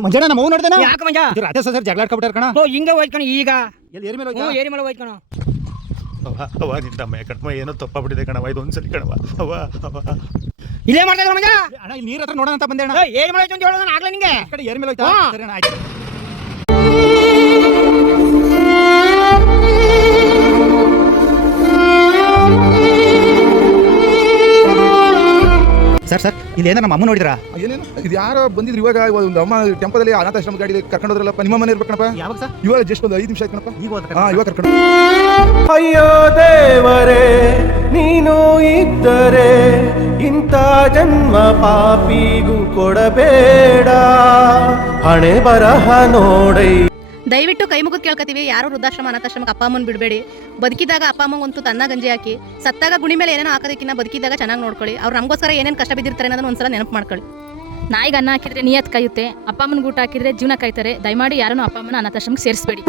ಮಂಜಣ್ಣ ನಮ್ಮ ಅವ್ನು ನೋಡ್ದೇನ ಯಾಕೆ ಮಂಜ ರಾಜ ಸರ್ ಜಗಳ ಆಡ್ಕೊಬಿಟ್ಟಾರ ಕಣ. ಹಿಂಗ ಹೋಯ್ಕಣ ಈಗ ಎಲ್ಲಿ ಏರಿ ಮೇಲೆ ಹೋಯ್ತಾ? ಏರಿ ಮೇಲೆ ಹೋಯ್ಕಣ. ಅವ ನಿಂದ ಅಮ್ಮ ಕಣವ ಏನೋ ತಪ್ಪಾಗ್ಬಿಟ್ಟಿದೆ ಕಣವ, ಇದು ಒಂದ್ಸಲಿ ಕಣವ. ಅವ ಇಲ್ಲೇ ಮಾಡ್ತಾ ಇದ್ರ ಮಂಜ. ಅಣ್ಣ ಇಲ್ಲಿ ನೀರ್ ಹತ್ರ ನೋಡೋಣ ಅಂತ ಬಂದೆ ಅಣ್ಣ. ಏರಿ ಮೇಲೆ ಹೋಯ್ತು ಅಂತ ಹೇಳೋದು ಆಗ್ಲಾ ನಿಂಗೆ. ಈ ಕಡೆ ಏರಿ ಮೇಲೆ ಹೋಯ್ತಾ? ಸರಿ ಅಣ್ಣ ಆಯ್ತು. ಸರ್ ಇಲ್ಲಿ ಏನಾರ ನಮ್ಮ ಅಮ್ಮ ನೋಡಿದ್ರಾ? ಏನೇನು ಇದು ಯಾರೋ ಬಂದಿದ್ರು ಇವಾಗ ಒಂದು ಅಮ್ಮ ಟೆಂಪೋದಲ್ಲಿ ಅನಾಥಾಶ್ರಮ ಗಾಡಿ ಕರ್ಕೊಂಡೋದ್ರಲ್ಲಪ್ಪ, ನಿಮ್ಮ ಮನೆ ಇರ್ಬೇಕಣಪ್ಪ. ಯಾವಾಗ ಸರ್? ಇವಾಗ ಜಸ್ಟ್ ಒಂದು 5 ನಿಮಿಷ ಆಯ್ತು ಕಣಪ್ಪ. ಇವಾಗ ಕರ್ಕೊಂಡು. ಅಯ್ಯೋ ದೇವರೇ, ನೀನು ಇದ್ದರೆ ಇಂಥ ಜನ್ಮ ಪಾಪಿಗೂ ಕೊಡಬೇಡ, ಹಣೆ ಬರಹ ನೋಡೈ. ದಯವಿಟ್ಟು ಕೈ ಮುಗಿದು ಕೇಳ್ಕೊತೀವಿ, ಯಾರು ವೃದ್ಧಾಶ್ರಮ ಅನಾಥಾಶ್ರಮಕ್ಕೆ ಅಪ್ಪ ಅಮ್ಮನ ಬಿಡಬೇಡಿ. ಬದುಕಿದಾಗ ಅಪ್ಪ ಅಮ್ಮಂಗಂತೂ ತನ್ನ ಗಂಜಿ ಹಾಕಿ, ಸತ್ತಾಗ ಗುಣಿ ಮೇಲೆ ಏನೇನೋ ಹಾಕೋದಕ್ಕಿಂತ ಬದುಕಿದಾಗ ಚೆನ್ನಾಗಿ ನೋಡ್ಕೊಳ್ಳಿ. ಅವ್ರು ನಮಗೋಸ್ಕರ ಏನೇನು ಕಷ್ಟ ಬಿದ್ದಿರ್ತಾರೆ ಅನ್ನೋದನ್ನ ಒಂದ್ಸಲ ನೆನಪು ಮಾಡ್ಕೊಳ್ಳಿ. ನಾಯಿಗೆ ಅನ್ನ ಹಾಕಿದ್ರೆ ನಿಯತ್ ಕಾಯುತ್ತೆ, ಅಪ್ಪ ಅಮ್ಮನ ಊಟ ಹಾಕಿದ್ರೆ ಜೀವನ ಕಾಯ್ತಾರೆ. ದಯಮಾಡಿ ಯಾರನ್ನು ಅಪ್ಪ ಅಮ್ಮನ ಅನಾಥಾಶ್ರಮಕ್ಕೆ ಸೇರಿಸಬೇಡಿ.